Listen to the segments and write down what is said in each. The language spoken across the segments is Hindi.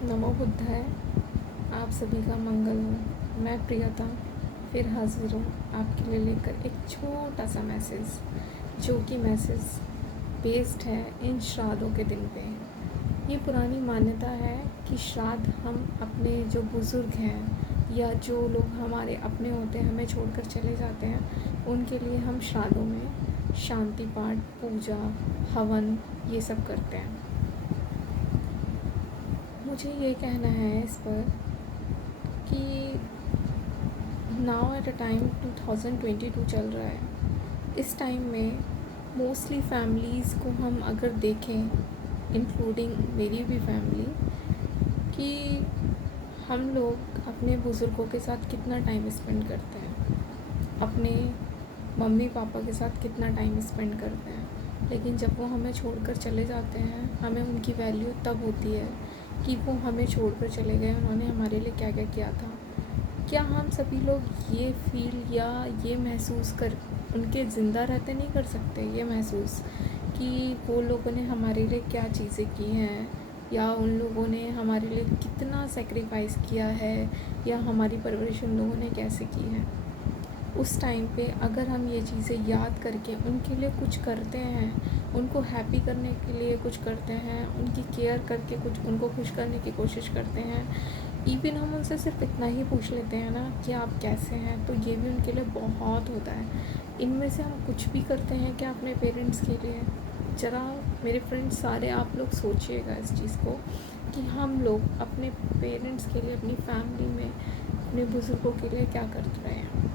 नमो बुद्धाय। आप सभी का मंगल हो। मैं प्रियता फिर हाजिर हूँ आपके लिए लेकर एक छोटा सा मैसेज, जो कि मैसेज बेस्ड है इन श्राद्धों के दिन पे। ये पुरानी मान्यता है कि श्राद्ध हम अपने जो बुज़ुर्ग हैं या जो लोग हमारे अपने होते हैं, हमें छोड़कर चले जाते हैं, उनके लिए हम श्राद्धों में शांति पाठ, पूजा, हवन ये सब करते हैं। मुझे ये कहना है इस पर कि नाउ एट अ टाइम 2022 चल रहा है। इस टाइम में मोस्टली फैमिलीज़ को हम अगर देखें, इंक्लूडिंग मेरी भी फैमिली, कि हम लोग अपने बुज़ुर्गों के साथ कितना टाइम स्पेंड करते हैं, अपने मम्मी पापा के साथ कितना टाइम स्पेंड करते हैं, लेकिन जब वो हमें छोड़कर चले जाते हैं, हमें उनकी वैल्यू तब होती है कि वो हमें छोड़कर चले गए, उन्होंने हमारे लिए क्या क्या किया था। क्या हम सभी लोग ये फील या ये महसूस कर उनके ज़िंदा रहते नहीं कर सकते, ये महसूस कि वो लोगों ने हमारे लिए क्या चीज़ें की हैं, या उन लोगों ने हमारे लिए कितना सेक्रीफाइस किया है, या हमारी परवरिश उन लोगों ने कैसे की है। उस टाइम पे अगर हम ये चीज़ें याद करके उनके लिए कुछ करते हैं, उनको हैप्पी करने के लिए कुछ करते हैं, उनकी केयर करके कुछ उनको खुश करने की कोशिश करते हैं, इवन हम उनसे सिर्फ इतना ही पूछ लेते हैं ना कि आप कैसे हैं, तो ये भी उनके लिए बहुत होता है। इनमें से हम कुछ भी करते हैं क्या अपने पेरेंट्स के लिए? ज़रा मेरे फ्रेंड्स सारे आप लोग सोचिएगा इस चीज़ को कि हम लोग अपने पेरेंट्स के लिए, अपनी फैमिली में, अपने बुज़ुर्गों के लिए क्या कर रहे हैं।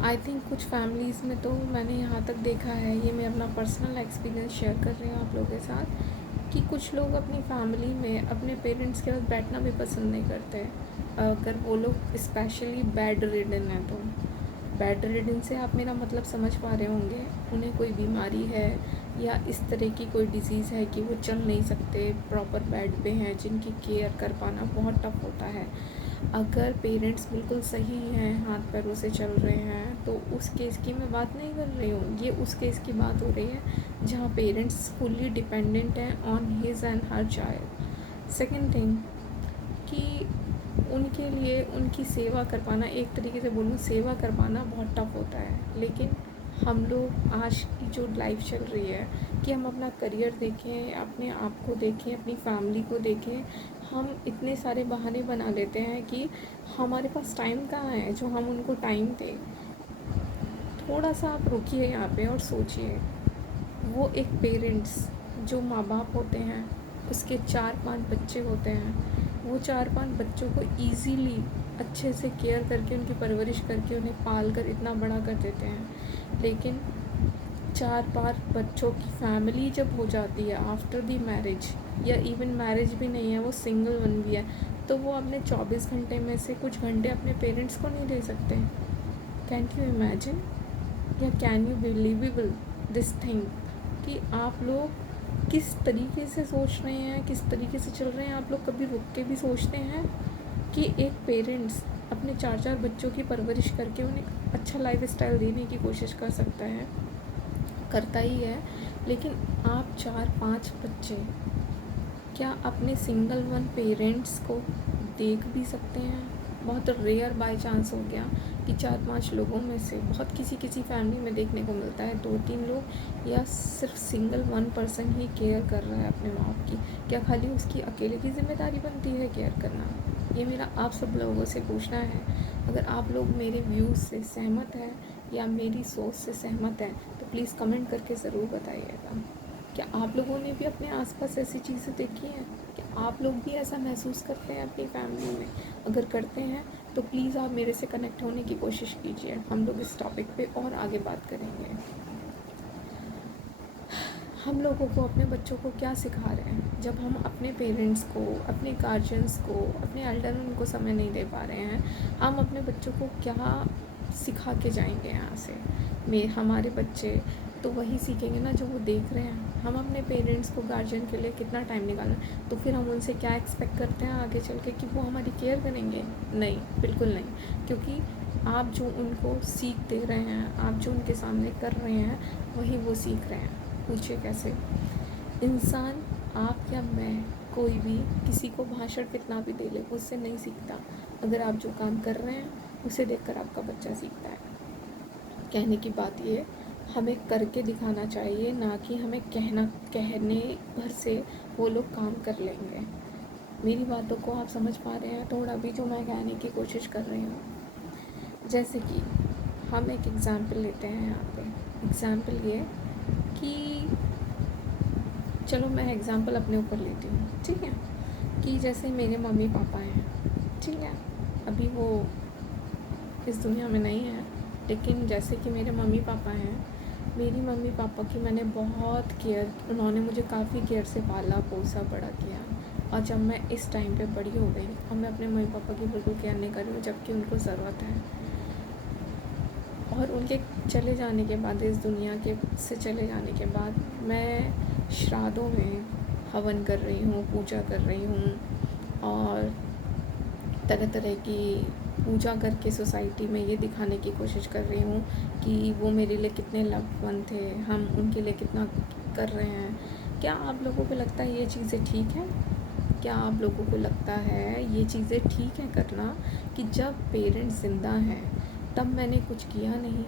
आई थिंक कुछ फैमिलीज़ में तो मैंने यहाँ तक देखा है, ये मैं अपना पर्सनल एक्सपीरियंस शेयर कर रही हूँ आप लोगों के साथ, कि कुछ लोग अपनी फैमिली में अपने पेरेंट्स के साथ बैठना भी पसंद नहीं करते, अगर वो लोग स्पेशली बेड रिडन है तो। बेड रिडन से आप मेरा मतलब समझ पा रहे होंगे, उन्हें कोई बीमारी है या इस तरह की कोई डिज़ीज़ है कि वो चल नहीं सकते, प्रॉपर बेड पे हैं, जिनकी केयर कर पाना बहुत टफ होता है। अगर पेरेंट्स बिल्कुल सही हैं, हाथ पैरों से चल रहे हैं, तो उस केस की मैं बात नहीं कर रही हूँ, ये उस केस की बात हो रही है जहाँ पेरेंट्स फुल्ली डिपेंडेंट हैं on his and her child. Second thing कि उनके लिए उनकी सेवा कर पाना, एक तरीके से बोलूँ सेवा कर पाना बहुत टफ होता है। लेकिन हम लोग आज की जो लाइफ चल रही है कि हम अपना करियर देखें, अपने आप को देखें, अपनी फैमिली को देखें, हम इतने सारे बहाने बना लेते हैं कि हमारे पास टाइम कहाँ है जो हम उनको टाइम दें। थोड़ा सा आप रुकिए यहाँ पे और सोचिए, वो एक पेरेंट्स जो माँ बाप होते हैं, उसके 4-5 बच्चे होते हैं, वो 4-5 बच्चों को ईज़िली अच्छे से केयर करके, उनकी परवरिश करके, उन्हें पाल कर इतना बड़ा कर देते हैं। लेकिन 4-5 बच्चों की फैमिली जब हो जाती है आफ्टर दी मैरिज, या इवन मैरिज भी नहीं है, वो सिंगल वन भी है, तो वो अपने 24 घंटे में से कुछ घंटे अपने पेरेंट्स को नहीं दे सकते। कैन यू इमेजिन या can you believable this thing कि आप लोग किस तरीके से सोच रहे हैं, किस तरीके से चल रहे हैं। आप लोग कभी रुक के भी सोचते हैं कि एक पेरेंट्स अपने 4-4 बच्चों की परवरिश करके उन्हें अच्छा लाइफ स्टाइल देने की कोशिश कर सकता है, करता ही है, लेकिन आप 4-5 बच्चे क्या अपने सिंगल वन पेरेंट्स को देख भी सकते हैं? बहुत रेयर बाय चांस हो गया कि 4-5 लोगों में से, बहुत किसी किसी फैमिली में देखने को मिलता है 2-3 लोग, या सिर्फ सिंगल वन पर्सन ही केयर कर रहा है अपने माँ बाप की। क्या खाली उसकी अकेले की जिम्मेदारी बनती है केयर करना? ये मेरा आप सब लोगों से पूछना है। अगर आप लोग मेरे व्यूज़ से सहमत हैं या मेरी सोच से सहमत हैं, तो प्लीज़ कमेंट करके ज़रूर बताइएगा। क्या आप लोगों ने भी अपने आसपास ऐसी चीज़ें देखी हैं? क्या आप लोग भी ऐसा महसूस करते हैं अपनी फैमिली में? अगर करते हैं तो प्लीज़ आप मेरे से कनेक्ट होने की कोशिश कीजिए, हम लोग इस टॉपिक पे और आगे बात करेंगे। हम लोगों को अपने बच्चों को क्या सिखा रहे हैं जब हम अपने पेरेंट्स को, अपने गार्जियंस को, अपने एल्डर उनको समय नहीं दे पा रहे हैं? हम अपने बच्चों को क्या सिखा के जाएंगे यहाँ से? हमारे बच्चे तो वही सीखेंगे ना जो वो देख रहे हैं। हम अपने पेरेंट्स को, गार्जियन के लिए कितना टाइम निकालना, तो फिर हम उनसे क्या एक्सपेक्ट करते हैं आगे चल के कि वो हमारी केयर करेंगे? नहीं, बिल्कुल नहीं। क्योंकि आप जो उनको सीख दे रहे हैं, आप जो उनके सामने कर रहे हैं, वही वो सीख रहे हैं। पूछिए कैसे? इंसान, आप या मैं, कोई भी किसी को भाषण कितना भी दे ले, उससे नहीं सीखता। अगर आप जो काम कर रहे हैं उसे देखकर आपका बच्चा सीखता है। कहने की बात ये, हमें करके दिखाना चाहिए, ना कि हमें कहने भर से वो लोग काम कर लेंगे। मेरी बातों को आप समझ पा रहे हैं थोड़ा भी जो मैं कहने की कोशिश कर रही हूँ? जैसे कि हम एक एग्ज़ाम्पल लेते हैं यहाँ पे। एग्ज़ाम्पल ये कि चलो मैं एग्ज़ाम्पल अपने ऊपर लेती हूँ, ठीक है? कि जैसे मेरे मम्मी पापा हैं, ठीक है? अभी वो इस दुनिया में नहीं है, लेकिन जैसे कि मेरे मम्मी पापा हैं, मेरी मम्मी पापा की मैंने बहुत केयर, उन्होंने मुझे काफ़ी केयर से पाला पोसा बड़ा किया। और जब मैं इस टाइम पे बड़ी हो गई और मैं अपने मम्मी पापा की बिल्कुल केयर नहीं कर रही हूँ, जबकि उनको ज़रूरत है, और उनके चले जाने के बाद, इस दुनिया के से चले जाने के बाद, मैं श्राद्धों में हवन कर रही हूँ, पूजा कर रही हूँ, और तरह तरह की पूजा करके सोसाइटी में ये दिखाने की कोशिश कर रही हूँ कि वो मेरे लिए कितने लव्ड थे, हम उनके लिए कितना कर रहे हैं। क्या आप लोगों को लगता है ये चीज़ें ठीक है? क्या आप लोगों को लगता है ये चीज़ें ठीक है करना, कि जब पेरेंट्स ज़िंदा हैं तब मैंने कुछ किया नहीं,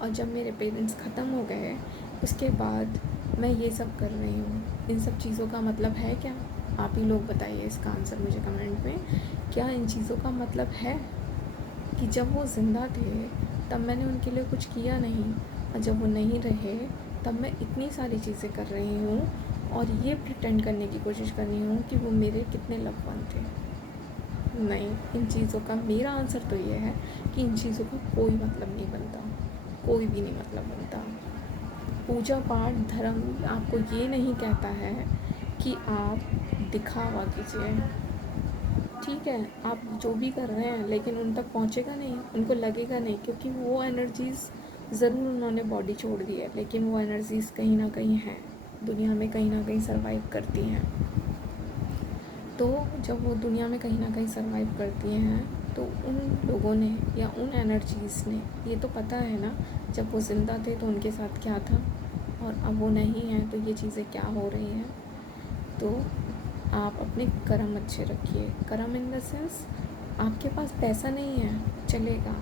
और जब मेरे पेरेंट्स ख़त्म हो गए उसके बाद मैं ये सब कर रही हूँ? इन सब चीज़ों का मतलब है क्या? आप ही लोग बताइए इसका आंसर मुझे कमेंट में। क्या इन चीज़ों का मतलब है कि जब वो ज़िंदा थे तब मैंने उनके लिए कुछ किया नहीं, और जब वो नहीं रहे तब मैं इतनी सारी चीज़ें कर रही हूँ और ये प्रिटेंड करने की कोशिश कर रही हूँ कि वो मेरे कितने लव्ड थे? नहीं, इन चीज़ों का मेरा आंसर तो ये है कि इन चीज़ों का कोई मतलब नहीं बनता, कोई भी नहीं मतलब बनता। पूजा पाठ धर्म आपको ये नहीं कहता है कि आप दिखावा कीजिए, ठीक है? आप जो भी कर रहे हैं, लेकिन उन तक पहुँचेगा नहीं, उनको लगेगा नहीं, क्योंकि वो एनर्जीज़ ज़रूर उन्होंने बॉडी छोड़ दी है, लेकिन वो एनर्जीज़ कहीं ना कहीं हैं दुनिया में, कहीं ना कहीं सर्वाइव करती हैं। तो जब वो दुनिया में कहीं ना कहीं सर्वाइव करती हैं, तो उन लोगों ने या उन एनर्जीज़ ने ये तो पता है ना, जब वो ज़िंदा थे तो उनके साथ क्या था, और अब वो नहीं हैं तो ये चीज़ें क्या हो रही हैं। तो आप अपने कर्म अच्छे रखिए। कर्म इन द सेंस, आपके पास पैसा नहीं है चलेगा,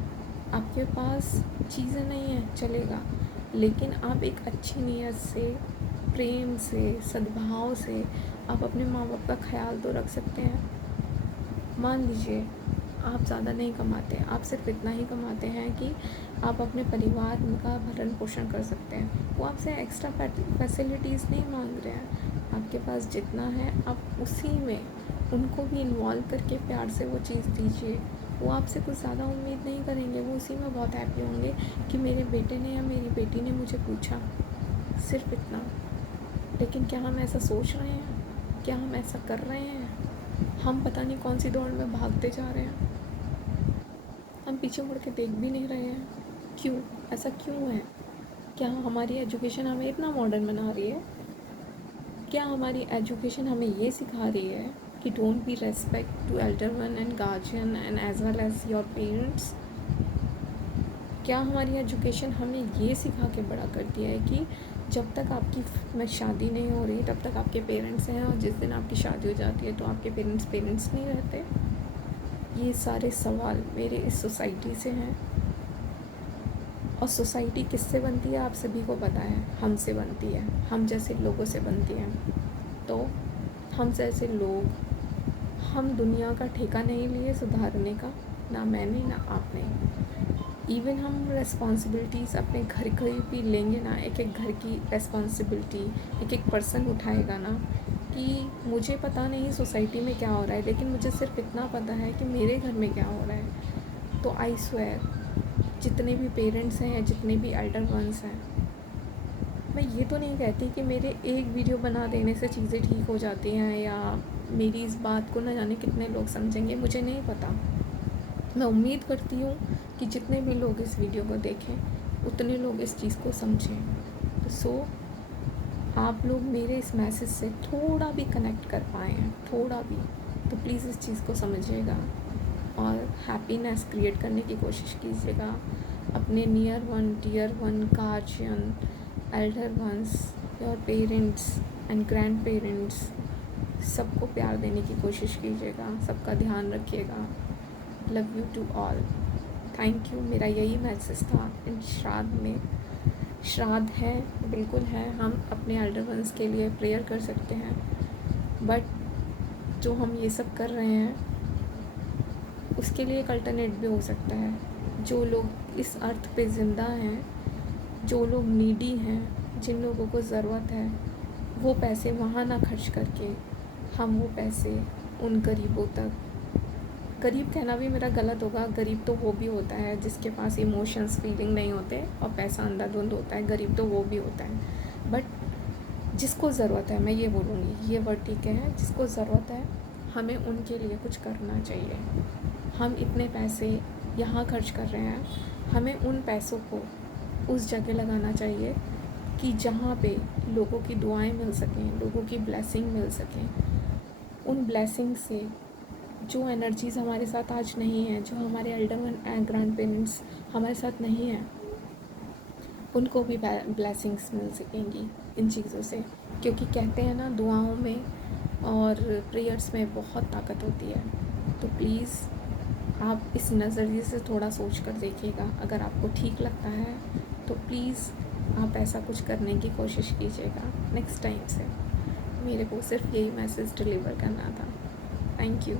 आपके पास चीज़ें नहीं हैं चलेगा, लेकिन आप एक अच्छी नीयत से, प्रेम से, सद्भाव से आप अपने माँ बाप का ख्याल तो रख सकते हैं। मान लीजिए आप ज़्यादा नहीं कमाते, आप सिर्फ इतना ही कमाते हैं कि आप अपने परिवार का भरण पोषण कर सकते हैं, वो आपसे एक्स्ट्रा फैसिलिटीज़ नहीं मांग रहे हैं। आपके पास जितना है आप उसी में उनको भी इन्वॉल्व करके प्यार से वो चीज़ दीजिए। वो आपसे कुछ ज़्यादा उम्मीद नहीं करेंगे, वो उसी में बहुत हैप्पी होंगे कि मेरे बेटे ने या मेरी बेटी ने मुझे पूछा, सिर्फ इतना। लेकिन क्या हम ऐसा सोच रहे हैं? क्या हम ऐसा कर रहे हैं? हम पता नहीं कौन सी दौड़ में भागते जा रहे हैं, हम पीछे मुड़ के देख भी नहीं रहे हैं। क्यों? ऐसा क्यों है? क्या हमारी एजुकेशन हमें इतना मॉडर्न बना रही है? क्या हमारी एजुकेशन हमें ये सिखा रही है कि don't be respect to elder one and guardian and as well as your parents? क्या हमारी एजुकेशन हमें ये सिखा के बड़ा करती है कि जब तक आपकी में शादी नहीं हो रही तब तक आपके पेरेंट्स हैं, और जिस दिन आपकी शादी हो जाती है तो आपके पेरेंट्स नहीं रहते? ये सारे सवाल मेरे इस सोसाइटी से हैं, और सोसाइटी किससे बनती है आप सभी को पता है, हमसे बनती है, हम जैसे लोगों से बनती है। तो हम जैसे लोग, हम दुनिया का ठेका नहीं लिए सुधारने का, ना मैंने ना आपने। इवन हम रेस्पॉन्सिबिलिटीज़ अपने घर की भी लेंगे ना, एक एक घर की रेस्पॉन्सिबिलिटी एक एक पर्सन उठाएगा ना, कि मुझे पता नहीं सोसाइटी में क्या हो रहा है, लेकिन मुझे सिर्फ इतना पता है कि मेरे घर में क्या हो रहा है। तो आई स्वेयर, जितने भी पेरेंट्स हैं या जितने भी एल्डर वंस हैं, मैं ये तो नहीं कहती कि मेरे एक वीडियो बना देने से चीज़ें ठीक हो जाती हैं, या मेरी इस बात को न जाने कितने लोग समझेंगे, मुझे नहीं पता। मैं उम्मीद करती हूँ कि जितने भी लोग इस वीडियो को देखें उतने लोग इस चीज़ को समझें। तो आप लोग मेरे इस मैसेज से थोड़ा भी कनेक्ट कर पाए हैं, थोड़ा भी, तो प्लीज़ इस चीज़ को समझिएगा और हैप्पीनेस क्रिएट करने की कोशिश कीजिएगा। अपने near one, dear one, guardian, elder ones, your parents and grandparents, सबको प्यार देने की कोशिश कीजिएगा, सबका ध्यान रखिएगा। Love you to all, thank you. मेरा यही मैसेज था इन श्राद्ध में। श्राद्ध है, बिल्कुल है, हम अपने एल्डर वंस के लिए प्रेयर कर सकते हैं, बट जो हम ये सब कर रहे हैं उसके लिए एक अल्टरनेट भी हो सकता है। जो लोग इस अर्थ पे ज़िंदा हैं, जो लोग नीडी हैं, जिन लोगों को ज़रूरत है, वो पैसे वहाँ ना खर्च करके हम वो पैसे उन गरीबों तक, गरीब कहना भी मेरा गलत होगा, गरीब तो वो भी होता है जिसके पास इमोशंस फीलिंग नहीं होते और पैसा अंधाधुंध होता है, गरीब तो वो भी होता है। बट जिसको ज़रूरत है, मैं ये बोलूँगी, ये वर्ड ठीक है, जिसको ज़रूरत है हमें उनके लिए कुछ करना चाहिए। हम इतने पैसे यहाँ खर्च कर रहे हैं, हमें उन पैसों को उस जगह लगाना चाहिए कि जहाँ पे लोगों की दुआएं मिल सकें, लोगों की ब्लेसिंग मिल सकें। उन ब्लेसिंग से जो एनर्जीज़ हमारे साथ आज नहीं हैं, जो हमारे एल्डर एंड ग्रैंड पेरेंट्स हमारे साथ नहीं हैं, उनको भी ब्लेसिंग्स मिल सकेंगी इन चीज़ों से। क्योंकि कहते हैं ना, दुआओं में और प्रेयर्स में बहुत ताकत होती है। तो प्लीज़ आप इस नज़रिए से थोड़ा सोच कर देखिएगा। अगर आपको ठीक लगता है तो प्लीज़ आप ऐसा कुछ करने की कोशिश कीजिएगा नेक्स्ट टाइम से। मेरे को सिर्फ यही मैसेज डिलीवर करना था। Thank you.